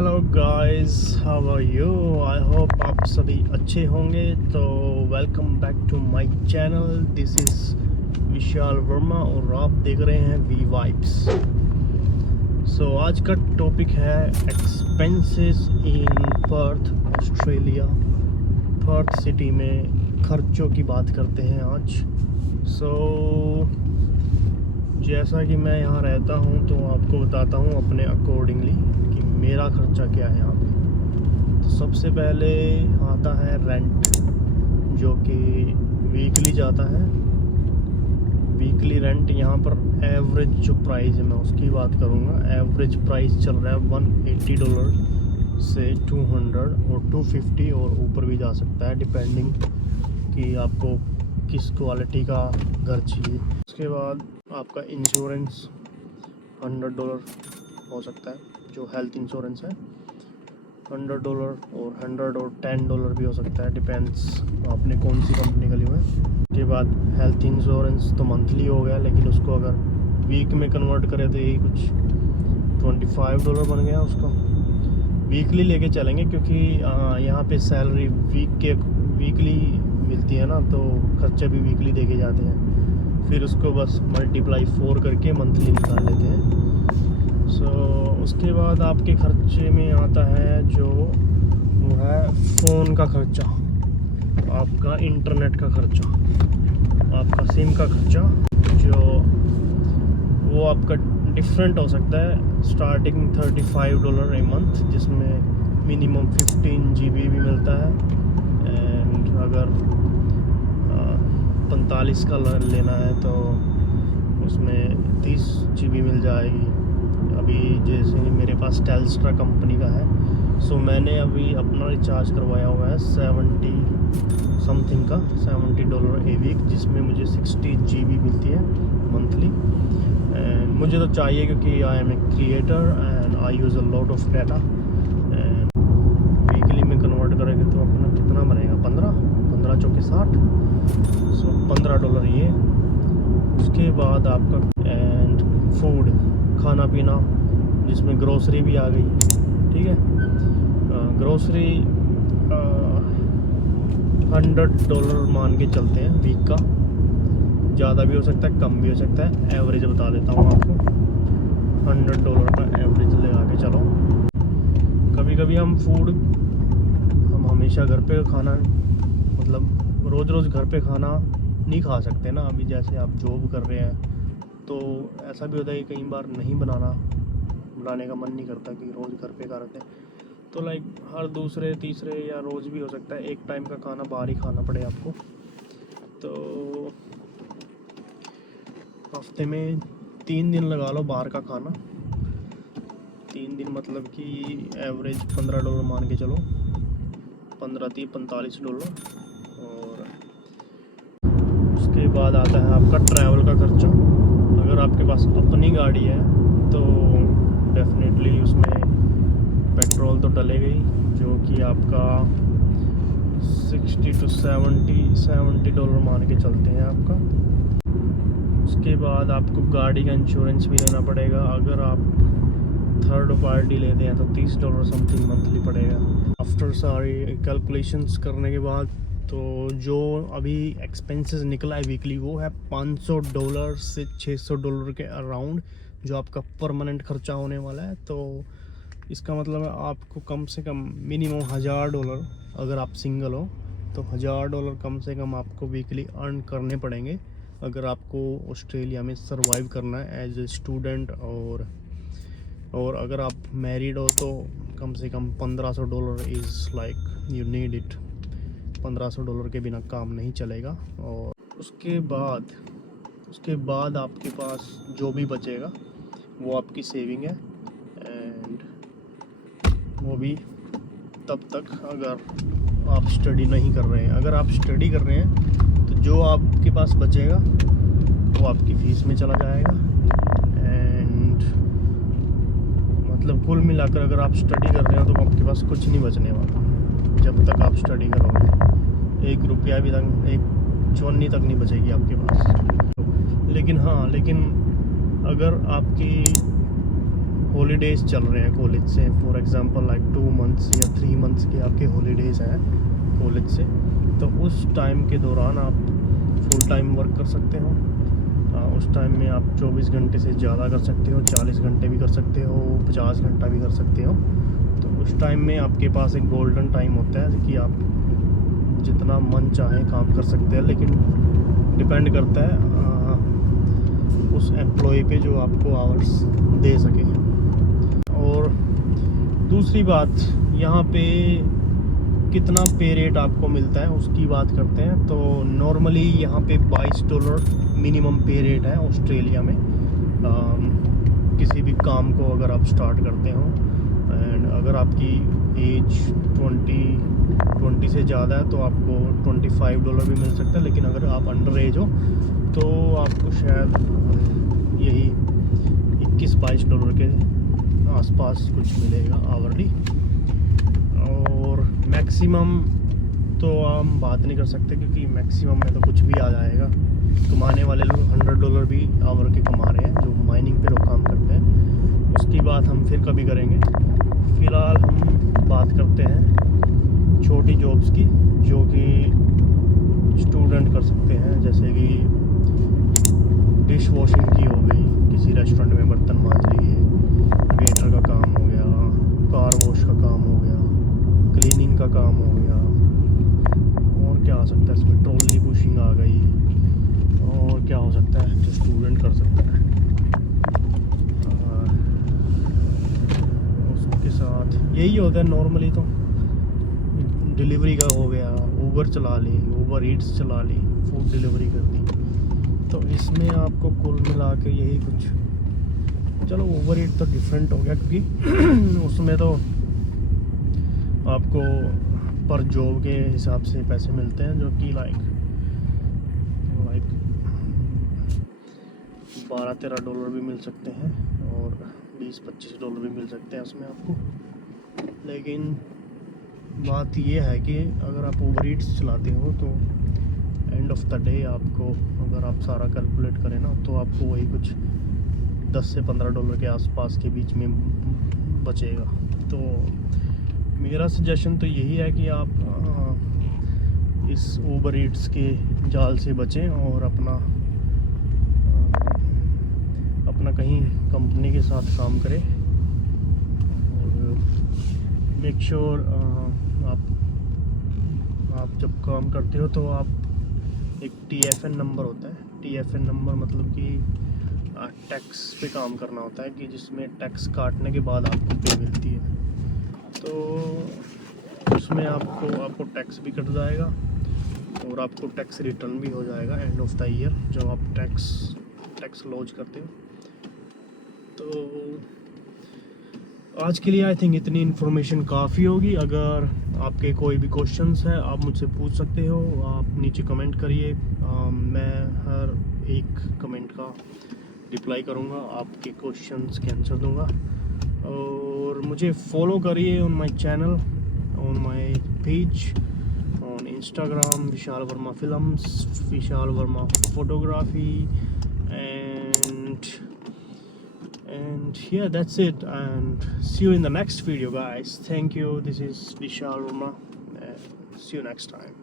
Hello guys, how are you? I hope आप सभी अच्छे होंगे। तो welcome back to my channel. This is Vishal Verma और आप देख रहे हैं वी वाइब्स। सो आज का टॉपिक है एक्सपेंसेस इन पर्थ, ऑस्ट्रेलिया। पर्थ सिटी में खर्चों की बात करते हैं आज। सो जैसा कि मैं यहाँ रहता हूँ तो आपको बताता हूँ अपने अकॉर्डिंगली कि मेरा खर्चा क्या है यहाँ पे। तो सबसे पहले आता है रेंट, जो कि वीकली जाता है। वीकली रेंट यहाँ पर एवरेज जो प्राइस है मैं उसकी बात करूँगा। एवरेज प्राइस चल रहा है $180 से 200 और 250 और ऊपर भी जा सकता है, डिपेंडिंग कि आपको किस क्वालिटी का घर चाहिए। उसके बाद आपका इंश्योरेंस $100 हो सकता है, जो हेल्थ इंश्योरेंस है $100 और $100 और $10 भी हो सकता है, डिपेंड्स आपने कौन सी कंपनी का लिया है। उसके बाद हेल्थ इंश्योरेंस तो मंथली हो गया, लेकिन उसको अगर वीक में कन्वर्ट करें तो यही कुछ $25 बन गया उसका। वीकली लेके चलेंगे क्योंकि यहाँ पे सैलरी वीकली मिलती है ना, तो खर्चे भी वीकली देखे जाते हैं। फिर उसको बस मल्टीप्लाई 4 करके मंथली निकाल लेते हैं। उसके बाद आपके खर्चे में आता है जो वो है फ़ोन का खर्चा, आपका इंटरनेट का खर्चा, आपका सिम का खर्चा, जो वो आपका डिफरेंट हो सकता है। स्टार्टिंग $35 ए मंथ, जिसमें मिनिमम 15 GB भी मिलता है। एंड अगर 45 का लेना है तो उसमें 30 GB मिल जाएगी। अभी जैसे मेरे पास टेल्स्ट्रा कंपनी का है, सो मैंने अभी अपना रिचार्ज करवाया हुआ है 70 समथिंग का, $70 ए वीक, जिसमें मुझे 60 GB मिलती है मंथली। एंड मुझे तो चाहिए क्योंकि I am a creator and I use a lot of data. And weekly में कन्वर्ट करेंगे तो अपना कितना बनेगा, 15 चौके 60, सो $15 ये। उसके बाद आपका एंड फूड, खाना पीना, जिसमें ग्रोसरी भी आ गई, ठीक है। ग्रोसरी $100 मान के चलते हैं वीक का। ज़्यादा भी हो सकता है, कम भी हो सकता है, एवरेज बता देता हूँ आपको। $100 का एवरेज लगा के चलो। कभी कभी हम हमेशा घर पे खाना, मतलब रोज़ घर पे खाना नहीं खा सकते ना। अभी जैसे आप जॉब कर रहे हैं तो ऐसा भी होता है कि कई बार नहीं बनाने का मन नहीं करता कि रोज़ घर पे खा रहे हैं। तो लाइक हर दूसरे तीसरे या रोज़ भी हो सकता है एक टाइम का खाना बाहर ही खाना पड़े आपको। तो हफ्ते में 3 दिन लगा लो बाहर का खाना। 3 दिन मतलब कि एवरेज $15 मान के चलो, 15 $45। और उसके बाद आता है आपका ट्रैवल का खर्चा। अगर आपके पास अपनी गाड़ी है तो डेफिनेटली उसमें पेट्रोल तो डलेगा ही, जो कि आपका $60 to $70 मान के चलते हैं आपका। उसके बाद आपको गाड़ी का इंश्योरेंस भी लेना पड़ेगा। अगर आप थर्ड पार्टी लेते हैं तो $30 समथिंग मंथली पड़ेगा। आफ्टर सारी कैलकुलेशंस करने के बाद तो जो अभी एक्सपेंसेस निकला है वीकली, वो है $500 से $600 के अराउंड, जो आपका परमानेंट खर्चा होने वाला है। तो इसका मतलब है आपको कम से कम मिनिमम $1000, अगर आप सिंगल हो तो $1000 कम से कम आपको वीकली अर्न करने पड़ेंगे अगर आपको ऑस्ट्रेलिया में सरवाइव करना है एज ए स्टूडेंट। और अगर आप मैरिड हो तो कम से कम $1500 is like you need it. $1500 के बिना काम नहीं चलेगा। और उसके बाद आपके पास जो भी बचेगा वो आपकी सेविंग है। एंड वो भी तब तक अगर आप स्टडी नहीं कर रहे हैं। अगर आप स्टडी कर रहे हैं तो जो आपके पास बचेगा वो आपकी फ़ीस में चला जाएगा। एंड मतलब कुल मिलाकर अगर आप स्टडी कर रहे हो तो आपके पास कुछ नहीं बचने वाला जब तक आप स्टडी करोगे। 1 रुपया भी तक, 1 चौनी तक नहीं बचेगी आपके पास। लेकिन अगर आपकी हॉलीडेज़ चल रहे हैं कॉलेज से, फॉर एग्ज़ाम्पल लाइक 2 मंथ्स या 3 मंथ्स के आपके हॉलीडेज़ हैं कॉलेज से, तो उस टाइम के दौरान आप फुल टाइम वर्क कर सकते हो। उस टाइम में आप 24 घंटे से ज़्यादा कर सकते हो, 40 घंटे भी कर सकते हो, 50 घंटा भी कर सकते हो। तो उस टाइम में आपके पास एक गोल्डन टाइम होता है कि आप जितना मन चाहे काम कर सकते हैं, लेकिन डिपेंड करता है उस एम्प्लॉय पे जो आपको आवर्स दे सके। और दूसरी बात, यहाँ पे कितना पे रेट आपको मिलता है उसकी बात करते हैं। तो नॉर्मली यहाँ पे $22 मिनिमम पे रेट है ऑस्ट्रेलिया में, किसी भी काम को अगर आप स्टार्ट करते हो। एंड अगर आपकी एज 20 से ज़्यादा है तो आपको $25 भी मिल सकता है, लेकिन अगर आप अंडर एज हो तो आपको शायद यही $21-22 के आसपास कुछ मिलेगा आवर्ली। और मैक्सिमम तो हम बात नहीं कर सकते, क्योंकि मैक्सिमम में तो कुछ भी आ जाएगा। कमाने वाले लोग $100 भी आवर के कमा रहे हैं, जो माइनिंग पे लोग काम करते हैं। उसकी बात हम फिर कभी करेंगे। फ़िलहाल हम बात करते हैं छोटी जॉब्स की, जो कि स्टूडेंट कर सकते हैं, जैसे कि डिश वॉशिंग की हो गई, किसी रेस्टोरेंट में बर्तन मांज लिए, वेटर का काम हो गया, कार वॉश का काम हो गया, क्लीनिंग का काम हो गया, और क्या हो सकता है इसमें, ट्रॉली पुशिंग आ गई, और क्या हो सकता है जो स्टूडेंट कर सकता है। उसके साथ यही होता है नॉर्मली, तो डिलीवरी का हो गया, ऊबर चला ली, ऊबर ईट्स चला ली, फूड डिलीवरी कर दी। तो इसमें आपको कुल मिला के यही कुछ, चलो ऊबर ईट तो डिफरेंट हो गया, क्योंकि उसमें तो आपको पर जॉब के हिसाब से पैसे मिलते हैं, जो कि लाइक $12-13 भी मिल सकते हैं, और $20-25 भी मिल सकते हैं उसमें आपको। लेकिन बात ये है कि अगर आप ऊबर ईट्स चलाते हो तो एंड ऑफ द डे आपको, अगर आप सारा कैलकुलेट करें ना, तो आपको वही कुछ $10 से $15 के आसपास के बीच में बचेगा। तो मेरा सजेशन तो यही है कि आप इस ऊबर ईट्स के जाल से बचें और अपना कहीं कंपनी के साथ काम करें। और मेक श्योर आप जब काम करते हो तो आप एक TFN नंबर होता है, TFN नंबर मतलब कि टैक्स पे काम करना होता है, कि जिसमें टैक्स काटने के बाद आपको पे मिलती है। तो उसमें आपको टैक्स भी कट जाएगा, और आपको टैक्स रिटर्न भी हो जाएगा एंड ऑफ द ईयर, जब आप टैक्स लॉन्च करते हो। तो आज के लिए आई थिंक इतनी इन्फॉर्मेशन काफ़ी होगी। अगर आपके कोई भी क्वेश्चंस हैं आप मुझसे पूछ सकते हो, आप नीचे कमेंट करिए, मैं हर एक कमेंट का रिप्लाई करूँगा, आपके क्वेश्चंस के आंसर दूँगा। और मुझे फॉलो करिए on my channel, on my page, on Instagram, Vishal Verma films, Vishal Verma photography, and yeah, that's it, and see you in the next video, guys. Thank you. This is Vishal Verma, see you next time.